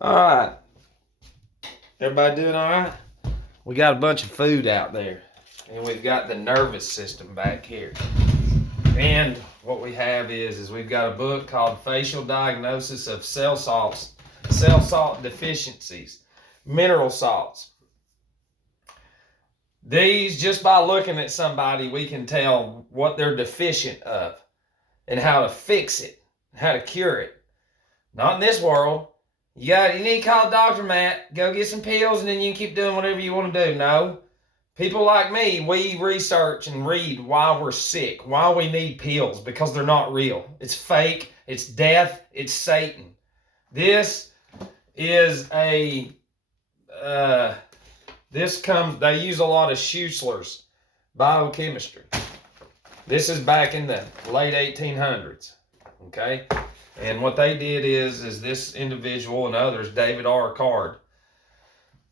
All right. Everybody doing all right? We got a bunch of food out there. And we've got the nervous system back here. And what we have is we've got a book called Facial Diagnosis of Cell Salt Deficiencies, Mineral Salts. These, just by looking at somebody, we can tell what they're deficient of and how to fix it, how to cure it. Not in this world. You need to call Dr. Matt, go get some pills, and then you can keep doing whatever you want to do. No. People like me, we research and read why we're sick, why we need pills, because they're not real. It's fake, it's death, it's Satan. This is they use a lot of Schussler's biochemistry. This is back in the late 1800s, okay? And what they did is this individual and others, David R. Card,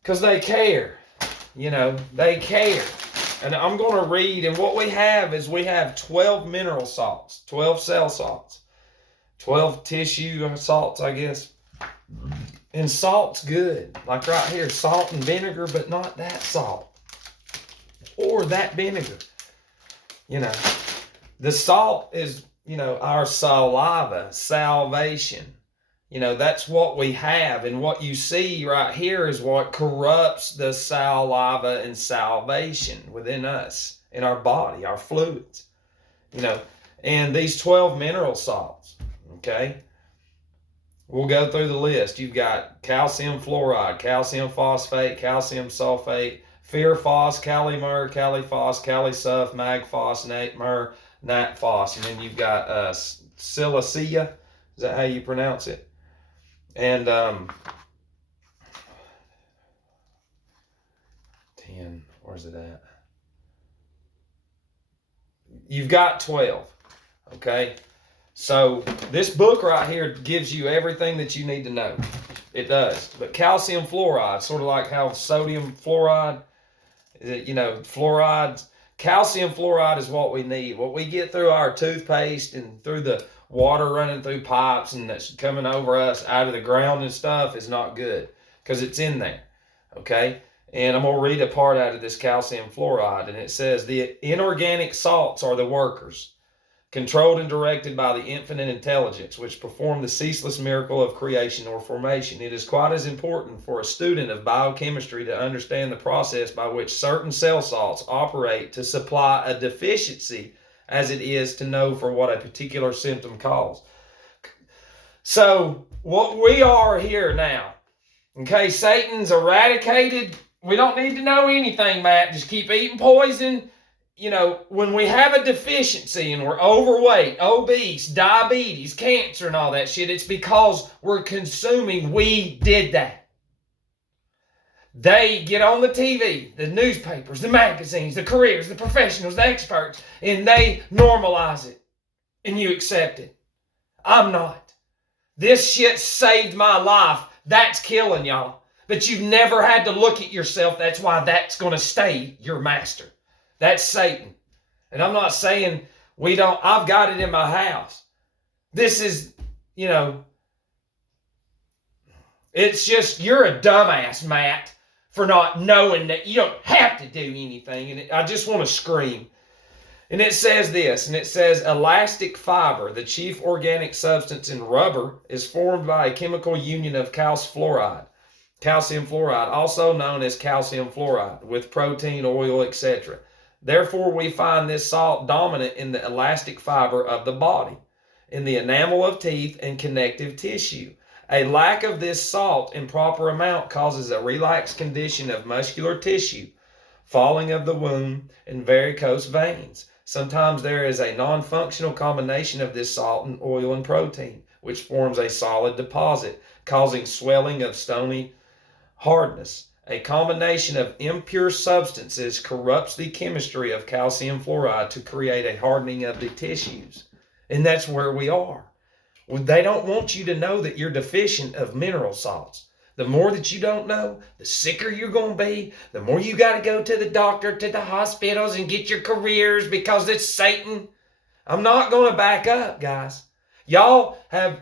because they care. They care. And I'm going to read, and what we have is we have 12 mineral salts, 12 cell salts, 12 tissue salts, I guess. And salt's good. Like right here, salt and vinegar, but not that salt. Or that vinegar. The salt is, our saliva, salvation. That's what we have. And what you see right here is what corrupts the saliva and salvation within us, in our body, our fluids. And these 12 mineral salts, okay? We'll go through the list. You've got calcium fluoride, calcium phosphate, calcium sulfate, fearphos, calimur, caliphos, calisulf, magphos, natmur, natphos. And then you've got silicea. Is that how you pronounce it? And 10, where's it at? You've got 12, okay? So this book right here gives you everything that you need to know. It does. But calcium fluoride, sort of like how sodium fluoride, fluorides. Calcium fluoride is what we need. What we get through our toothpaste and through the water running through pipes and that's coming over us out of the ground and stuff is not good because it's in there, okay? And I'm going to read a part out of this calcium fluoride, and it says, the inorganic salts are the workers, controlled and directed by the infinite intelligence, which perform the ceaseless miracle of creation or formation. It is quite as important for a student of biochemistry to understand the process by which certain cell salts operate to supply a deficiency as it is to know for what a particular symptom calls. So what we are here now, okay, Satan's eradicated. We don't need to know anything, Matt. Just keep eating poison. When we have a deficiency and we're overweight, obese, diabetes, cancer, and all that shit, it's because we're consuming. We did that. They get on the TV, the newspapers, the magazines, the careers, the professionals, the experts, and they normalize it. And you accept it. I'm not. This shit saved my life. That's killing y'all. But you've never had to look at yourself. That's why that's going to stay your master. That's Satan. And I'm not saying we don't. I've got it in my house. This is, it's just, you're a dumbass, Matt, for not knowing that you don't have to do anything. And I just want to scream. And it says this, and it says, elastic fiber, the chief organic substance in rubber, is formed by a chemical union of calcium fluoride, also known as calcium fluoride, with protein, oil, etc. Therefore, we find this salt dominant in the elastic fiber of the body, in the enamel of teeth and connective tissue. A lack of this salt in proper amount causes a relaxed condition of muscular tissue, falling of the womb, and varicose veins. Sometimes there is a non-functional combination of this salt and oil and protein, which forms a solid deposit, causing swelling of stony hardness. A combination of impure substances corrupts the chemistry of calcium fluoride to create a hardening of the tissues. And that's where we are. They don't want you to know that you're deficient of mineral salts. The more that you don't know, the sicker you're going to be. The more you got to go to the doctor, to the hospitals, and get your careers because it's Satan. I'm not going to back up, guys. Y'all have,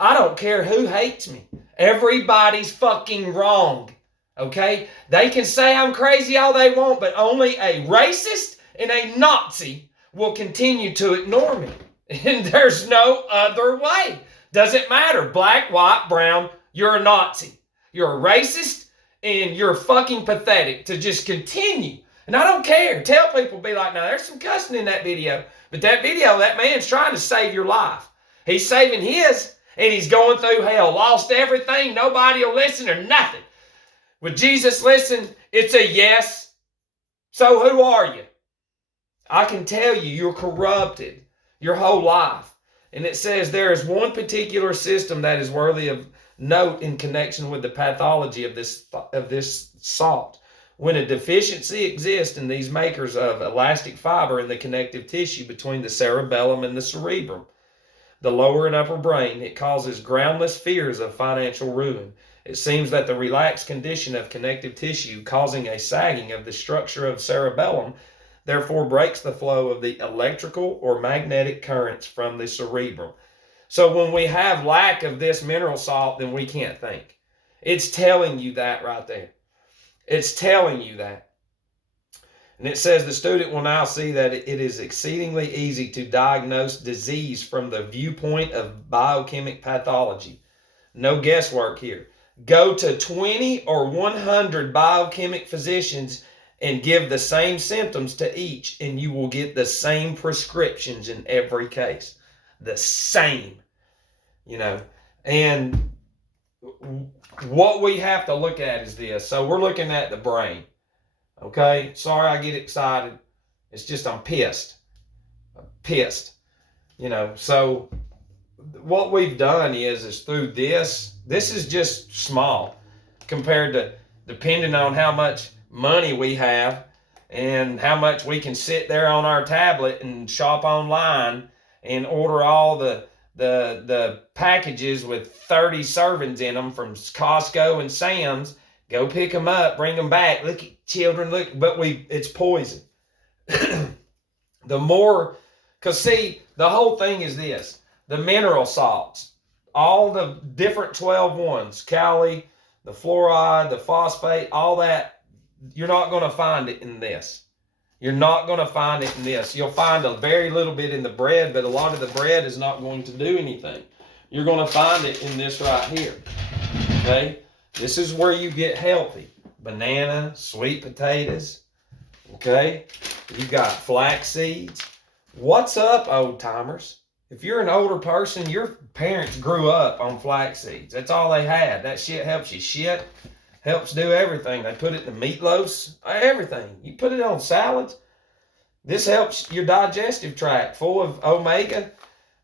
I don't care who hates me. Everybody's fucking wrong. Okay? They can say I'm crazy all they want, but only a racist and a Nazi will continue to ignore me. And there's no other way. Doesn't matter. Black, white, brown, you're a Nazi. You're a racist and you're fucking pathetic to just continue. And I don't care. Tell people, be like, now there's some cussing in that video. But that video, that man's trying to save your life. He's saving his, and he's going through hell. Lost everything. Nobody will listen or nothing. Would Jesus listen? It's a yes. So who are you? I can tell you, you're corrupted your whole life. And it says there is one particular system that is worthy of note in connection with the pathology of this salt. When a deficiency exists in these makers of elastic fiber in the connective tissue between the cerebellum and the cerebrum, the lower and upper brain, it causes groundless fears of financial ruin. It seems that the relaxed condition of connective tissue causing a sagging of the structure of cerebellum therefore breaks the flow of the electrical or magnetic currents from the cerebrum. So when we have lack of this mineral salt, then we can't think. It's telling you that right there. It's telling you that. And it says the student will now see that it is exceedingly easy to diagnose disease from the viewpoint of biochemic pathology. No guesswork here. Go to 20 or 100 biochemic physicians and give the same symptoms to each, and you will get the same prescriptions in every case. The same, And what we have to look at is this. So we're looking at the brain. Okay? Sorry I get excited. It's just I'm pissed. So what we've done is through this is just small compared to depending on how much money we have and how much we can sit there on our tablet and shop online and order all the packages with 30 servings in them from Costco and Sam's. Go pick them up, bring them back. Look at children, but it's poison. Because see, the whole thing is this. The mineral salts, all the different 12 ones, Cali, the fluoride, the phosphate, all that, you're not going to find it in this. You're not going to find it in this. You'll find a very little bit in the bread, but a lot of the bread is not going to do anything. You're going to find it in this right here. Okay? This is where you get healthy. Banana, sweet potatoes. Okay? You got flax seeds. What's up, old timers? If you're an older person, your parents grew up on flax seeds. That's all they had. That shit helps you shit. Helps do everything. They put it in the meatloafs, everything. You put it on salads. This helps your digestive tract, full of omega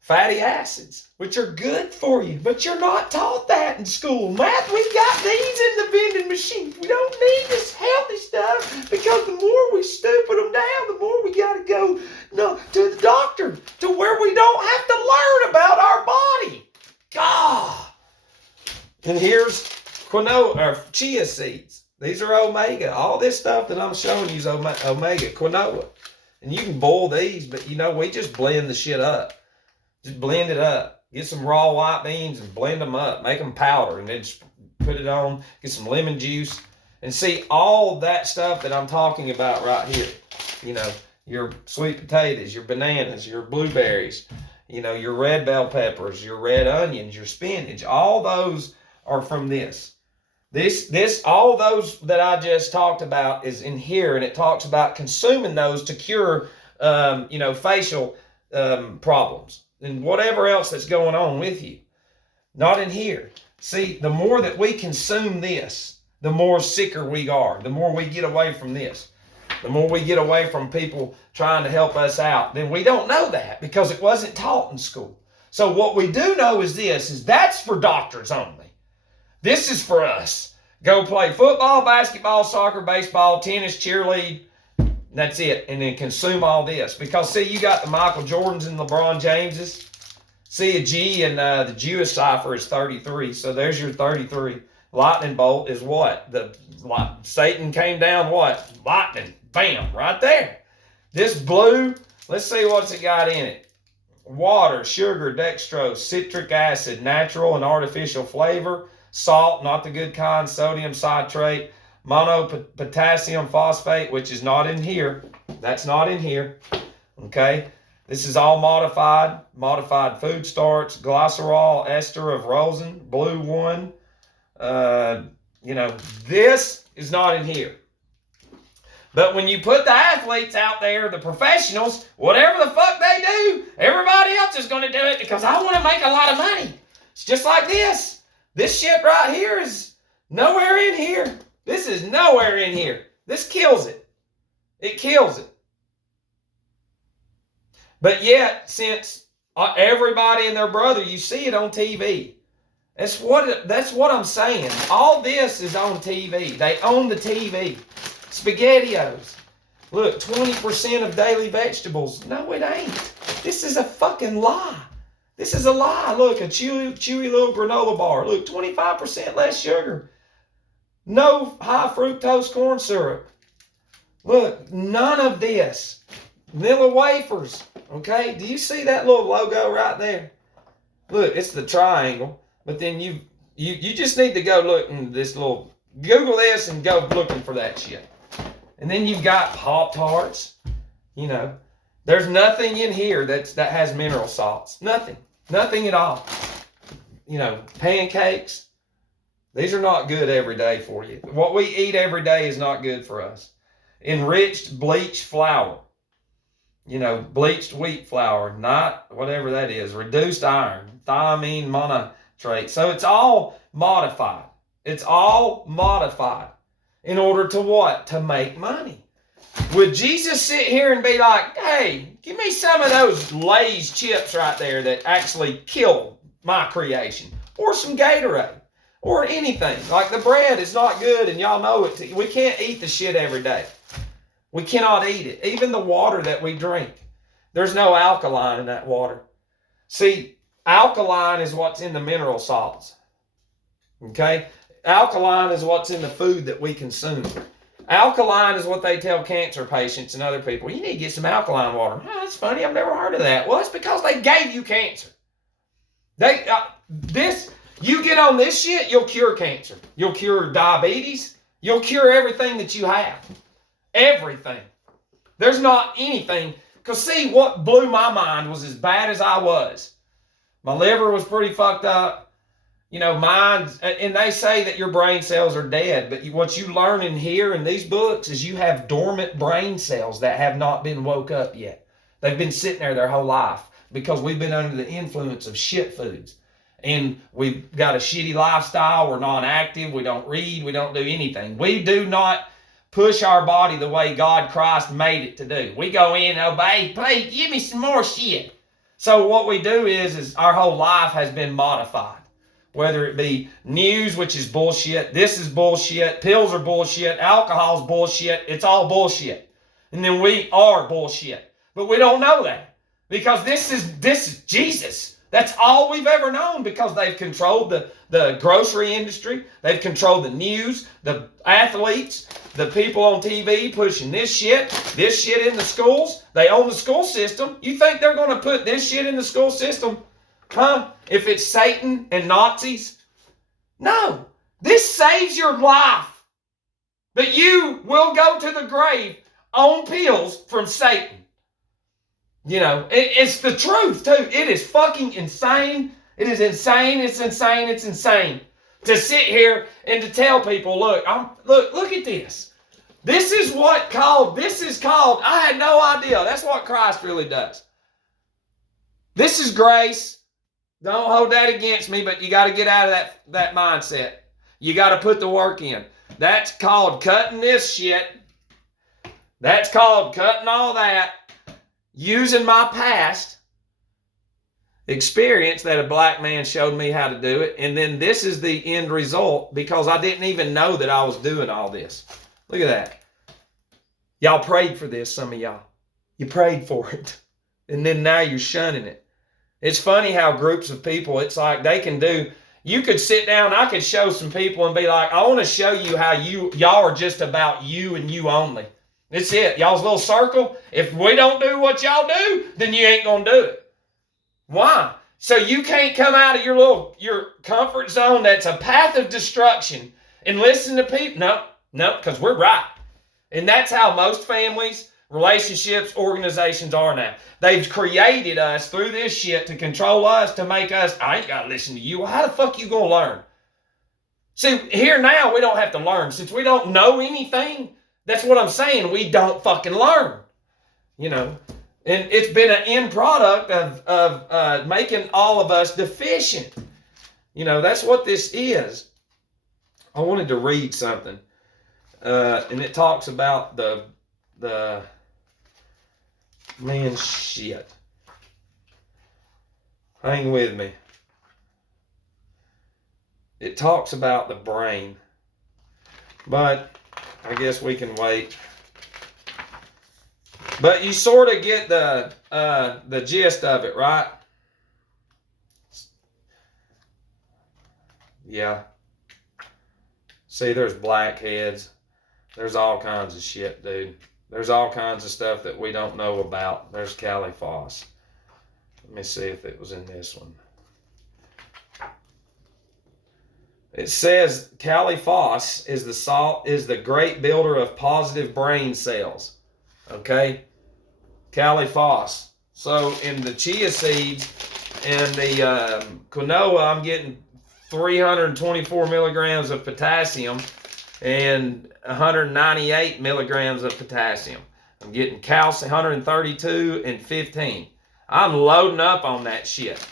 fatty acids, which are good for you. But you're not taught that in school. Math, we've got these in the vending machine. We don't need this healthy stuff because the more we stupid them down, the more we got to go to the doctor to where we don't have to learn about our body. God. And here's quinoa or chia seeds. These are omega. All this stuff that I'm showing you is omega, quinoa. And you can boil these, but we just blend the shit up. Just blend it up. Get some raw white beans and blend them up. Make them powder and then just put it on. Get some lemon juice. And see all that stuff that I'm talking about right here. Your sweet potatoes, your bananas, your blueberries, your red bell peppers, your red onions, your spinach. All those are from this. All those that I just talked about is in here, and it talks about consuming those to cure, facial problems and whatever else that's going on with you. Not in here. See, the more that we consume this, the more sicker we are. The more we get away from this. The more we get away from people trying to help us out. Then we don't know that because it wasn't taught in school. So what we do know is that's for doctors only. This is for us. Go play football, basketball, soccer, baseball, tennis, cheerlead. That's it. And then consume all this. Because, see, you got the Michael Jordans and LeBron Jameses. See, a G and the Jewish cipher is 33. So there's your 33. Lightning bolt is what? Satan came down what? Lightning. Bam. Right there. This blue, let's see what's it got in it. Water, sugar, dextrose, citric acid, natural and artificial flavor, salt, not the good kind, sodium citrate, monopotassium phosphate, which is not in here. That's not in here. Okay? This is all modified food starch, glycerol, ester of rosin, blue one. This is not in here. But when you put the athletes out there, the professionals, whatever the fuck they do, everybody else is going to do it because I want to make a lot of money. It's just like this. This shit right here is nowhere in here. This is nowhere in here. This kills it. It kills it. But yet, since everybody and their brother, you see it on TV. That's what I'm saying. All this is on TV. They own the TV. SpaghettiOs. Look, 20% of daily vegetables. No, it ain't. This is a fucking lie. This is a lie. Look, a chewy little granola bar. Look, 25% less sugar. No high fructose corn syrup. Look, none of this. Vanilla wafers. Okay, do you see that little logo right there? Look, it's the triangle. But then you just need to go look in this little, Google this and go looking for that shit. And then you've got Pop-Tarts. There's nothing in here that has mineral salts. Nothing at all. Pancakes. These are not good every day for you. What we eat every day is not good for us. Enriched bleached flour. Bleached wheat flour, not whatever that is. Reduced iron, thiamine monotrate. So it's all modified. It's all modified in order to what? To make money. Would Jesus sit here and be like, hey, give me some of those Lay's chips right there that actually kill my creation? Or some Gatorade? Or anything. Like the bread is not good and y'all know it. We can't eat the shit every day. We cannot eat it. Even the water that we drink. There's no alkaline in that water. See, alkaline is what's in the mineral salts. Okay? Alkaline is what's in the food that we consume. Alkaline is what they tell cancer patients and other people. You need to get some alkaline water. Oh, that's funny. I've never heard of that. Well, it's because they gave you cancer. You get on this shit, you'll cure cancer. You'll cure diabetes. You'll cure everything that you have. Everything. There's not anything. Because see, what blew my mind was as bad as I was. My liver was pretty fucked up. Mine, and they say that your brain cells are dead. But what you learn in here in these books is you have dormant brain cells that have not been woke up yet. They've been sitting there their whole life because we've been under the influence of shit foods. And we've got a shitty lifestyle. We're non-active. We don't read. We don't do anything. We do not push our body the way God Christ made it to do. We go in and obey. Please, give me some more shit. So what we do is our whole life has been modified. Whether it be news, which is bullshit. This is bullshit. Pills are bullshit. Alcohol's bullshit. It's all bullshit. And then we are bullshit. But we don't know that. Because this is Jesus. That's all we've ever known because they've controlled the grocery industry. They've controlled the news, the athletes, the people on TV pushing this shit in the schools. They own the school system. You think they're going to put this shit in the school system? Huh? If it's Satan and Nazis? No. This saves your life. But you will go to the grave on pills from Satan. It's the truth, too. It is fucking insane. It is insane. It's insane. It's insane to sit here and to tell people, look at this. This is called, I had no idea. That's what Christ really does. This is grace. Don't hold that against me, but you got to get out of that mindset. You got to put the work in. That's called cutting this shit. That's called cutting all that. Using my past experience that a black man showed me how to do it. And then this is the end result because I didn't even know that I was doing all this. Look at that. Y'all prayed for this, some of y'all. You prayed for it. And then now you're shunning it. It's funny how groups of people, it's like they can do, you could sit down, I could show some people and be like, I want to show you how y'all are just about you and you only. That's it. Y'all's little circle. If we don't do what y'all do, then you ain't going to do it. Why? So you can't come out of your comfort zone that's a path of destruction and listen to people. No, because we're right. And that's how most families, relationships, organizations are now. They've created us through this shit to control us, to make us, I ain't got to listen to you. Well, how the fuck you going to learn? See, here now we don't have to learn. Since we don't know anything, that's what I'm saying. We don't fucking learn. You know, and it's been an end product of making all of us deficient. You know, that's what this is. I wanted to read something. And it talks about the man, shit. Hang with me. It talks about the brain, but I guess we can wait. But you sort of get the gist of it, right? Yeah. See, there's blackheads. There's all kinds of shit, dude. There's all kinds of stuff that we don't know about. There's Caliphos. Let me see if it was in this one. It says Caliphos is the great builder of positive brain cells. Okay? Caliphos. So in the chia seeds and the quinoa, I'm getting 324 milligrams of potassium and 198 milligrams of potassium. I'm getting calcium 132 and 15. I'm loading up on that shit.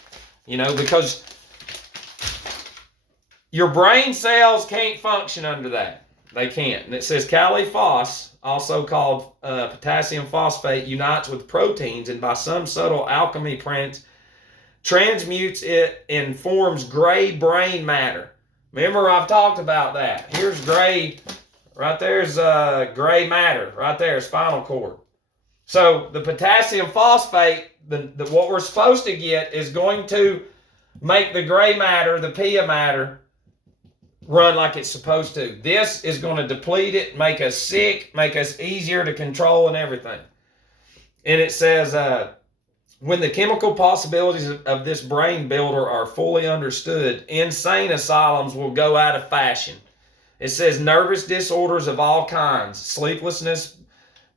You know, because your brain cells can't function under that. They can't. And it says Caliphos, also called potassium phosphate, unites with proteins and by some subtle alchemy transmutes it and forms gray brain matter. Remember, I've talked about that. Here's gray. Right there's gray matter. Right there, spinal cord. So the potassium phosphate, what we're supposed to get is going to make the gray matter, the pia matter, run like it's supposed to. This is going to deplete it, make us sick, make us easier to control and everything. And it says, when the chemical possibilities of this brain builder are fully understood, insane asylums will go out of fashion. It says nervous disorders of all kinds, sleeplessness,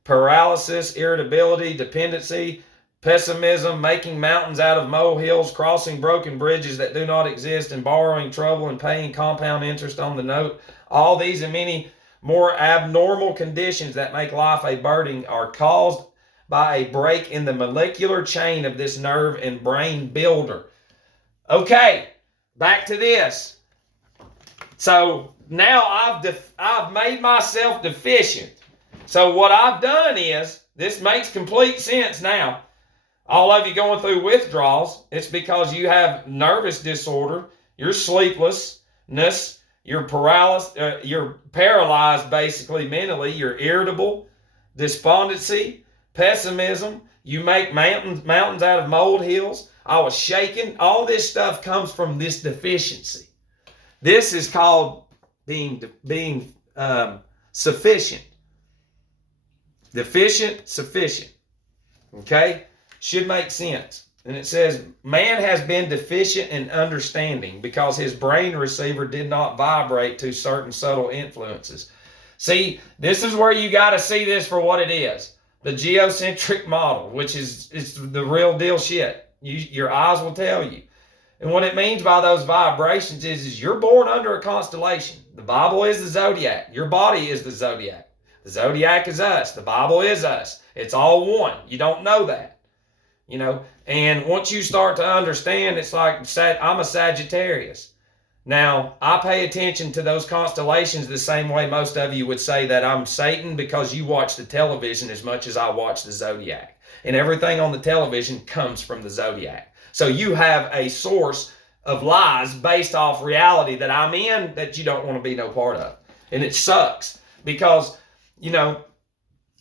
paralysis, irritability, dependency, pessimism, making mountains out of molehills, crossing broken bridges that do not exist, and borrowing trouble and paying compound interest on the note. All these and many more abnormal conditions that make life a burden are caused by a break in the molecular chain of this nerve and brain builder. Okay, back to this. So now I've made myself deficient. So what I've done is, this makes complete sense now. All of you going through withdrawals, it's because you have nervous disorder, you're sleeplessness, you're paralyzed basically mentally, you're irritable, despondency, pessimism, you make mountains out of molehills. I was shaking. All this stuff comes from this deficiency. This is called being sufficient. Deficient, sufficient. Okay? Should make sense. And it says, man has been deficient in understanding because his brain receiver did not vibrate to certain subtle influences. See, this is where you got to see this for what it is. The geocentric model, which is the real deal shit. Your eyes will tell you. And what it means by those vibrations is you're born under a constellation. The Bible is the zodiac. Your body is the zodiac. The zodiac is us. The Bible is us. It's all one. You don't know that. You know, and once you start to understand, it's like I'm a Sagittarius. Now, I pay attention to those constellations the same way most of you would say that I'm Satan, because you watch the television as much as I watch the zodiac. And everything on the television comes from the zodiac. So you have a source of lies based off reality that I'm in that you don't want to be no part of. And it sucks because, you know,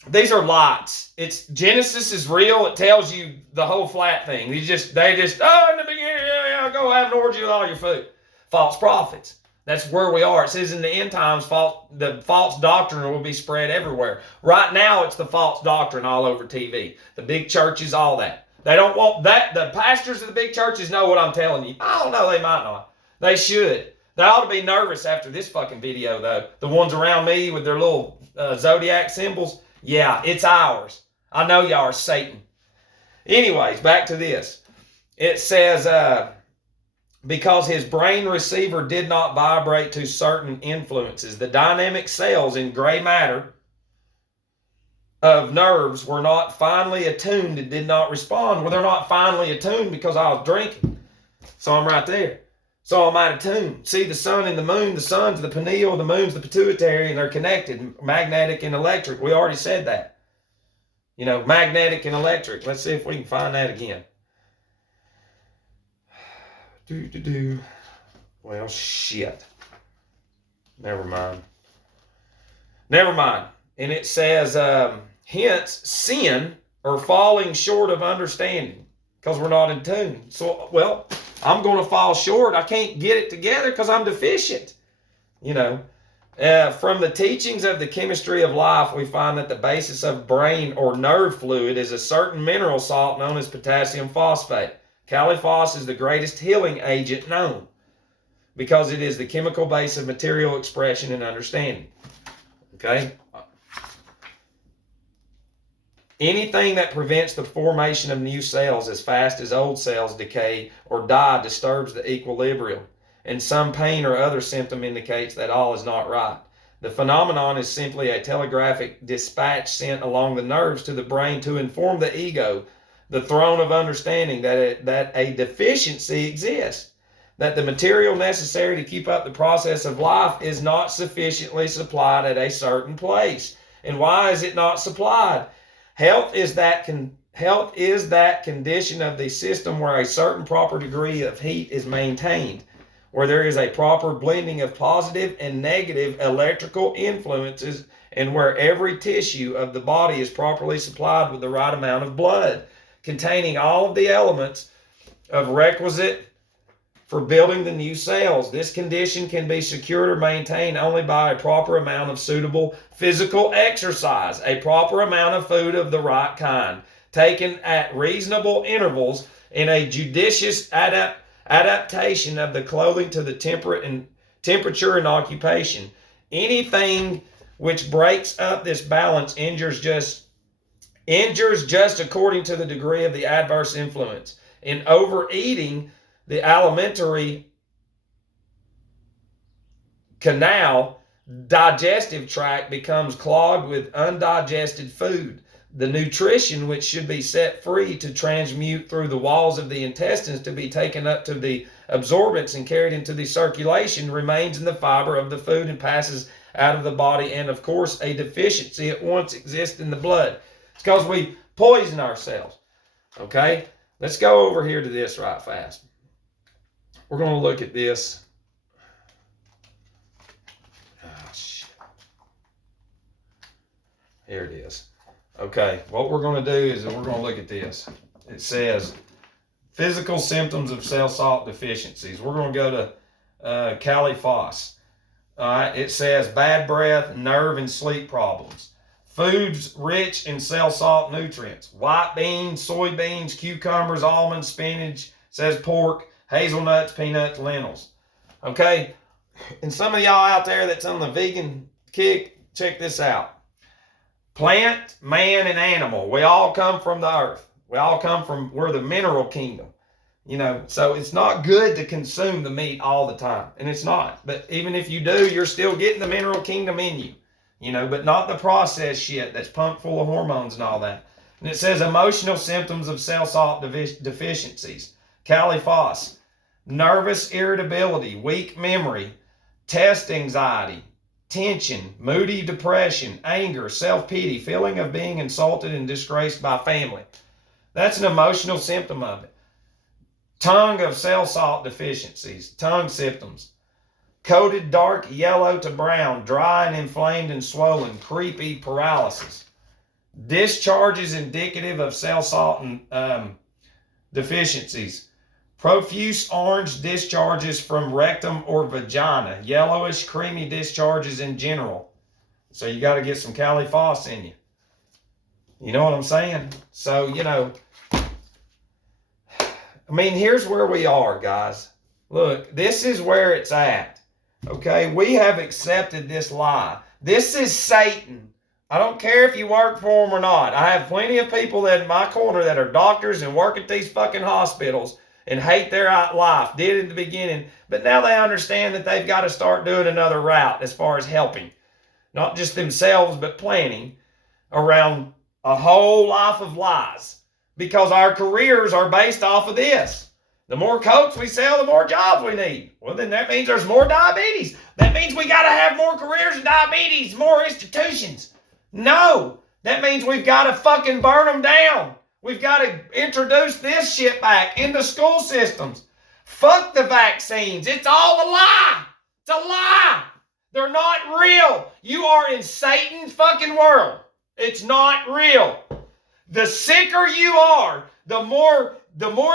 these are lies. It's Genesis is real. It tells you the whole flat thing. They just in the beginning, go have an orgy with all your food. False prophets. That's where we are. It says in the end times, the false doctrine will be spread everywhere. Right now, it's the false doctrine all over TV. The big churches, all that. They don't want that. The pastors of the big churches know what I'm telling you. I don't know, they might not. They should. They ought to be nervous after this fucking video, though. The ones around me with their little zodiac symbols. Yeah, it's ours. I know y'all are Satan. Anyways, back to this. It says, because his brain receiver did not vibrate to certain influences, the dynamic cells in gray matter of nerves were not finely attuned and did not respond. Well, they're not finely attuned because I was drinking. So I'm right there. So I'm out of tune. See, the sun and the moon, the sun's the pineal, the moon's the pituitary, and they're connected, magnetic and electric. We already said that. You know, magnetic and electric. Let's see if we can find that again. Well, shit. Never mind. And it says, hence, sin or falling short of understanding because we're not in tune. So, well, I'm going to fall short. I can't get it together because I'm deficient. You know, from the teachings of the chemistry of life, we find that the basis of brain or nerve fluid is a certain mineral salt known as potassium phosphate. Caliphos is the greatest healing agent known because it is the chemical base of material expression and understanding. Okay? Anything that prevents the formation of new cells as fast as old cells decay or die disturbs the equilibrium, and some pain or other symptom indicates that all is not right. The phenomenon is simply a telegraphic dispatch sent along the nerves to the brain to inform the ego, the throne of understanding, that a deficiency exists, that the material necessary to keep up the process of life is not sufficiently supplied at a certain place. And why is it not supplied? Health is that condition of the system where a certain proper degree of heat is maintained, where there is a proper blending of positive and negative electrical influences, and where every tissue of the body is properly supplied with the right amount of blood, containing all of the elements of requisite for building the new cells. This condition can be secured or maintained only by a proper amount of suitable physical exercise, a proper amount of food of the right kind, taken at reasonable intervals, and a judicious adaptation of the clothing to the temperature and occupation. Anything which breaks up this balance injures just according to the degree of the adverse influence. In overeating, the alimentary canal, digestive tract becomes clogged with undigested food. The nutrition which should be set free to transmute through the walls of the intestines to be taken up to the absorbents and carried into the circulation remains in the fiber of the food and passes out of the body. And of course, a deficiency at once exists in the blood. It's because we poison ourselves. Okay? Let's go over here to this right fast. We're going to look at this. Oh, shit. Here it is. Okay, what we're going to do is we're going to look at this. It says physical symptoms of cell salt deficiencies. We're going to go to Caliphos. All right, it says bad breath, nerve, and sleep problems. Foods rich in cell salt nutrients. White beans, soybeans, cucumbers, almonds, spinach. It says pork, hazelnuts, peanuts, lentils. Okay, and some of y'all out there that's on the vegan kick, check this out. Plant, man, and animal. We all come from the earth. We're the mineral kingdom. You know, so it's not good to consume the meat all the time. And it's not. But even if you do, you're still getting the mineral kingdom in you. You know, but not the processed shit that's pumped full of hormones and all that. And it says emotional symptoms of cell salt deficiencies. Caliphos, nervous irritability, weak memory, test anxiety, tension, moody depression, anger, self-pity, feeling of being insulted and disgraced by family. That's an emotional symptom of it. Tongue of cell salt deficiencies, tongue symptoms. Coated dark yellow to brown, dry and inflamed and swollen, creepy paralysis. Discharges indicative of cell salt deficiencies. Profuse orange discharges from rectum or vagina. Yellowish, creamy discharges in general. So you got to get some Caliphos in you. You know what I'm saying? So, you know, I mean, here's where we are, guys. Look, this is where it's at. Okay, we have accepted this lie. This is Satan. I don't care if you work for him or not. I have plenty of people that in my corner that are doctors and work at these fucking hospitals and hate their life. Did in the beginning, but now they understand that they've got to start doing another route as far as helping. Not just themselves, but planning around a whole life of lies. Because our careers are based off of this. The more coats we sell, the more jobs we need. Well, then that means there's more diabetes. That means we got to have more careers in diabetes, more institutions. No, that means we've got to fucking burn them down. We've got to introduce this shit back into school systems. Fuck the vaccines. It's all a lie. It's a lie. They're not real. You are in Satan's fucking world. It's not real. The sicker you are, the more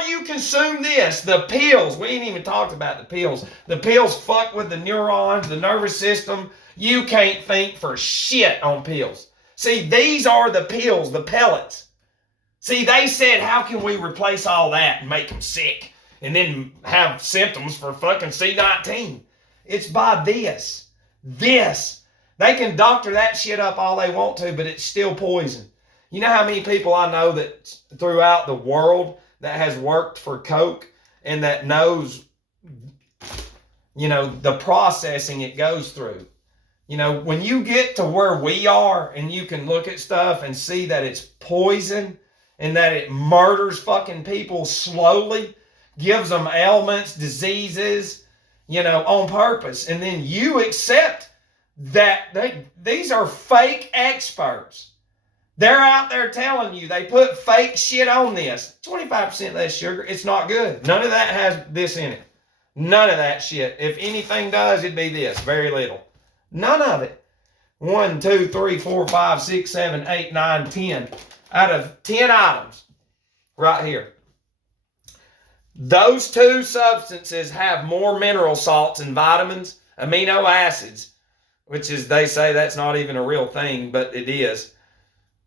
you consume this, the pills. We ain't even talked about the pills. The pills fuck with the neurons, the nervous system. You can't think for shit on pills. See, these are the pills, the pellets. See, they said, how can we replace all that and make them sick and then have symptoms for fucking C-19? It's by this. This. They can doctor that shit up all they want to, but it's still poison. You know how many people I know that throughout the world that has worked for Coke and that knows, the processing it goes through. When you get to where we are and you can look at stuff and see that it's poison and that it murders fucking people slowly, gives them ailments, diseases, on purpose. And then you accept that these are fake experts. They're out there telling you they put fake shit on this. 25% less sugar. It's not good. None of that has this in it. None of that shit. If anything does, it'd be this. Very little. None of it. 1, 2, 3, 4, 5, 6, 7, 8, 9, 10. Out of 10 items. Right here. Those two substances have more mineral salts and vitamins, amino acids, which is, they say that's not even a real thing, but it is.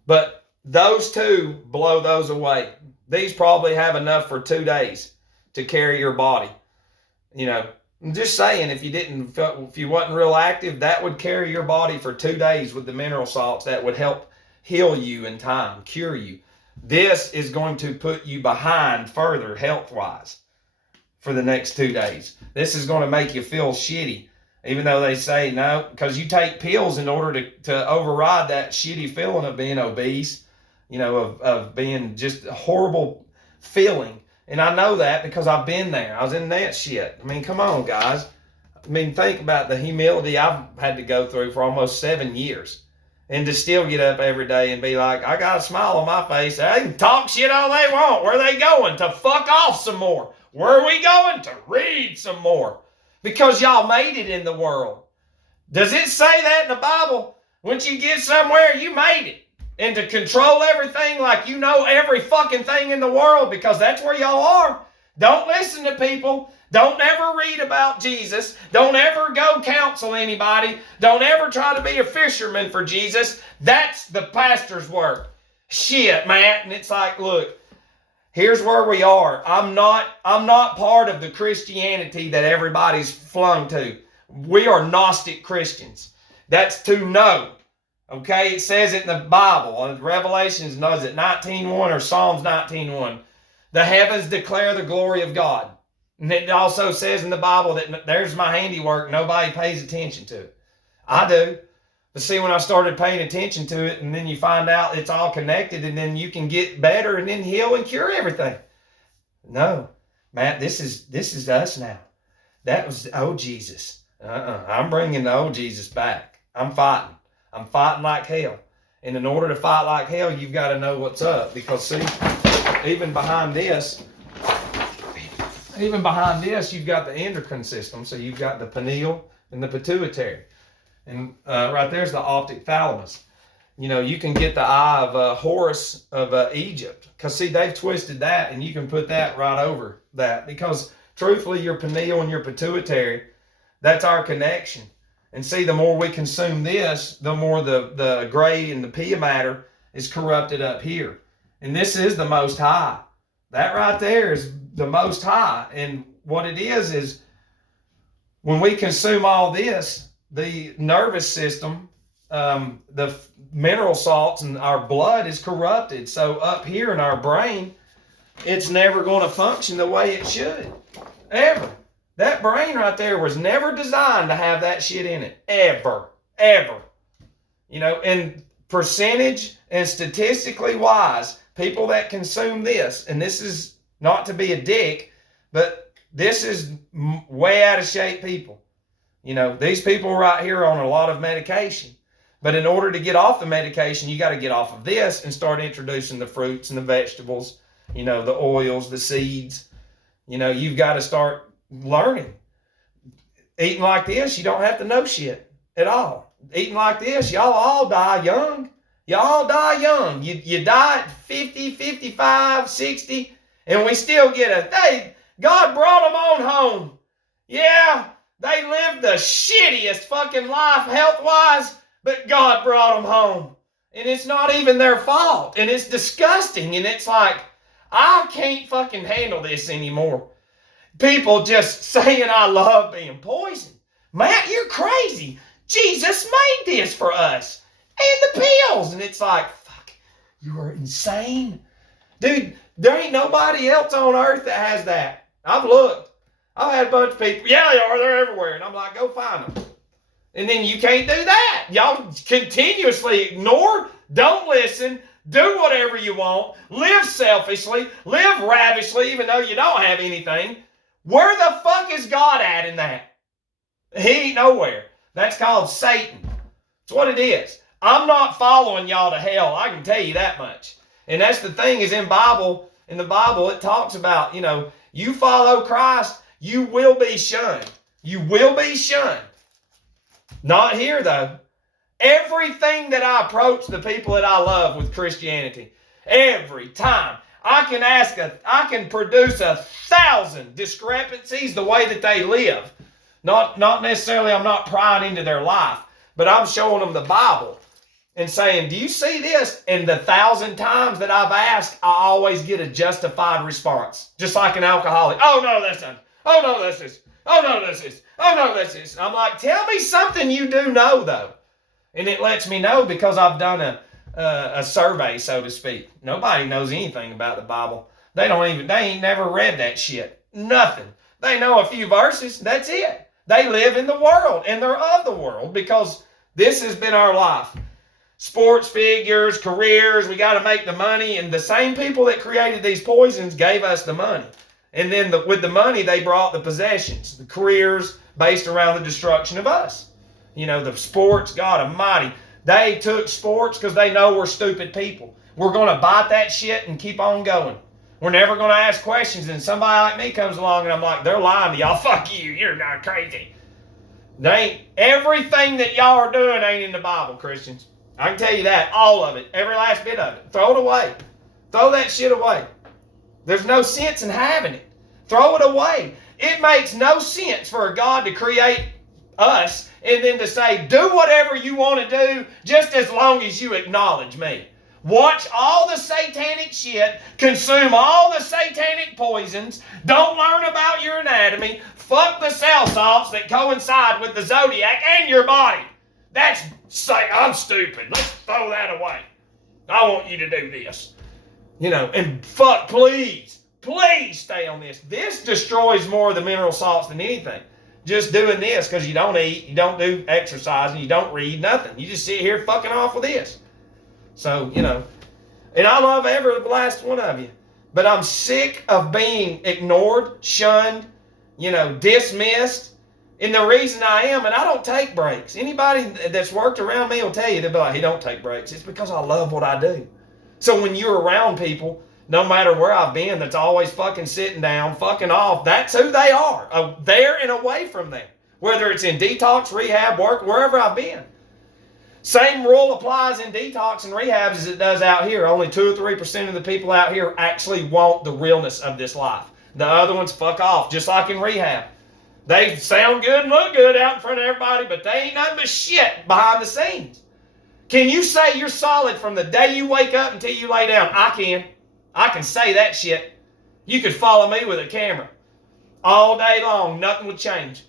But those two blow those away. These probably have enough for 2 days to carry your body. I'm just saying, if you wasn't real active, that would carry your body for 2 days with the mineral salts that would help heal you in time, cure you. This is going to put you behind further health-wise for the next 2 days. This is going to make you feel shitty. Even though they say no, because you take pills in order to override that shitty feeling of being obese, of being just a horrible feeling. And I know that because I've been there. I was in that shit. I mean, come on, guys. I mean, think about the humility I've had to go through for almost 7 years. And to still get up every day and be like, I got a smile on my face. They can talk shit all they want. Where are they going? To fuck off some more. Where are we going? To read some more. Because y'all made it in the world. Does it say that in the Bible? Once you get somewhere, you made it. And to control everything like you know every fucking thing in the world, because that's where y'all are. Don't listen to people. Don't ever read about Jesus. Don't ever go counsel anybody. Don't ever try to be a fisherman for Jesus. That's the pastor's work. Shit, man. And it's like, look, here's where we are. I'm not part of the Christianity that everybody's flung to. We are Gnostic Christians. That's to know. Okay? It says it in the Bible. Revelations knows it. 19:1 or Psalms 19:1. The heavens declare the glory of God. And it also says in the Bible that there's my handiwork. Nobody pays attention to it. I do. But see, when I started paying attention to it, and then you find out it's all connected, and then you can get better and then heal and cure everything. No, Matt, this is us now. That was the old Jesus. I'm bringing the old Jesus back. I'm fighting. I'm fighting like hell. And in order to fight like hell, you've got to know what's up. Because see, even behind this, you've got the endocrine system. So you've got the pineal and the pituitary. And right there's the optic thalamus. You can get the eye of Horus of Egypt. Because, see, they've twisted that, and you can put that right over that. Because, truthfully, your pineal and your pituitary, that's our connection. And, see, the more we consume this, the more the gray and the pia matter is corrupted up here. And this is the Most High. That right there is the Most High. And what it is when we consume all this, the nervous system, the mineral salts in our blood is corrupted. So up here in our brain, it's never going to function the way it should. Ever. That brain right there was never designed to have that shit in it. Ever. Ever. And percentage and statistically wise, people that consume this, and this is not to be a dick, but this is way out of shape people. These people right here are on a lot of medication. But in order to get off the medication, you got to get off of this and start introducing the fruits and the vegetables, the oils, the seeds. You've got to start learning. Eating like this, you don't have to know shit at all. Eating like this, y'all all die young. Y'all die young. You die at 50, 55, 60, and we still get God brought them on home. Yeah, they lived the shittiest fucking life health-wise, but God brought them home. And it's not even their fault. And it's disgusting. And it's like, I can't fucking handle this anymore. People just saying I love being poisoned. Matt, you're crazy. Jesus made this for us. And the pills. And it's like, fuck, you are insane. Dude, there ain't nobody else on earth that has that. I've looked. I've had a bunch of people, yeah, they are. They're everywhere. And I'm like, go find them. And then you can't do that. Y'all continuously ignore, don't listen, do whatever you want, live selfishly, live ravishly, even though you don't have anything. Where the fuck is God at in that? He ain't nowhere. That's called Satan. That's what it is. I'm not following y'all to hell. I can tell you that much. And that's the thing is in the Bible, it talks about, you follow Christ, you will be shunned. You will be shunned. Not here, though. Everything that I approach the people that I love with Christianity, every time, I can produce 1,000 discrepancies the way that they live. Not necessarily I'm not prying into their life, but I'm showing them the Bible and saying, do you see this? And the 1,000 times that I've asked, I always get a justified response. Just like an alcoholic. Oh, no, that's not. Oh, no, that's this. Oh, no, that's this. Oh, no, that's this. I'm like, tell me something you do know, though. And it lets me know because I've done a survey, so to speak. Nobody knows anything about the Bible. They ain't never read that shit. Nothing. They know a few verses. That's it. They live in the world, and they're of the world because this has been our life. Sports figures, careers, we got to make the money. And the same people that created these poisons gave us the money. And then with the money, they brought the possessions, the careers based around the destruction of us. The sports, God almighty. They took sports because they know we're stupid people. We're going to bite that shit and keep on going. We're never going to ask questions. And somebody like me comes along and I'm like, they're lying to y'all. Fuck you. You're not crazy. Everything that y'all are doing ain't in the Bible, Christians. I can tell you that. All of it. Every last bit of it. Throw it away. Throw that shit away. There's no sense in having it. Throw it away. It makes no sense for a God to create us and then to say, do whatever you want to do just as long as you acknowledge me. Watch all the satanic shit, consume all the satanic poisons, don't learn about your anatomy, fuck the cell salts that coincide with the zodiac and your body. That's say I'm stupid. Let's throw that away. I want you to do this. And fuck, please stay on this. This destroys more of the mineral salts than anything. Just doing this because you don't eat, you don't do exercise, and you don't read, nothing. You just sit here fucking off with this. So, and I love every last one of you. But I'm sick of being ignored, shunned, dismissed. And the reason I am, and I don't take breaks. Anybody that's worked around me will tell you, they'll be like, he don't take breaks. It's because I love what I do. So when you're around people, no matter where I've been, that's always fucking sitting down, fucking off, that's who they are. There and away from them. Whether it's in detox, rehab, work, wherever I've been. Same rule applies in detox and rehabs as it does out here. Only 2 or 3% of the people out here actually want the realness of this life. The other ones fuck off, just like in rehab. They sound good and look good out in front of everybody, but they ain't nothing but shit behind the scenes. Can you say you're solid from the day you wake up until you lay down? I can say that shit. You could follow me with a camera all day long. Nothing would change.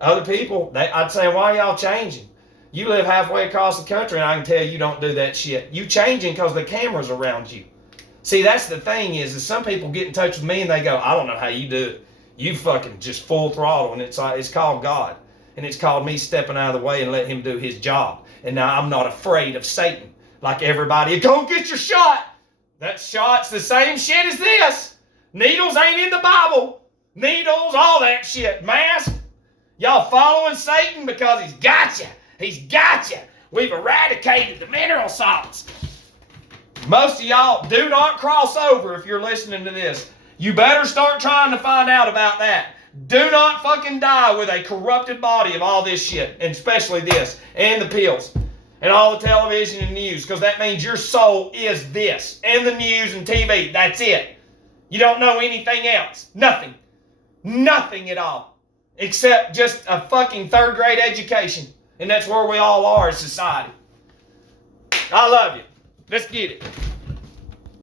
Other people, I'd say, why are y'all changing? You live halfway across the country and I can tell you don't do that shit. You changing because the camera's around you. See, that's the thing is some people get in touch with me and they go, I don't know how you do it. You fucking just full throttle, and it's called God. And it's called me stepping out of the way and let him do his job. And now I'm not afraid of Satan. Like everybody, go get your shot. That shot's the same shit as this. Needles ain't in the Bible. Needles, all that shit. Mask. Y'all following Satan because he's got you. He's got you. We've eradicated the mineral salts. Most of y'all do not cross over if you're listening to this. You better start trying to find out about that. Do not fucking die with a corrupted body of all this shit, and especially this, and the pills, and all the television and news, because that means your soul is this, and the news and TV. That's it. You don't know anything else. Nothing. Nothing at all. Except just a fucking third grade education. And that's where we all are as society. I love you. Let's get it.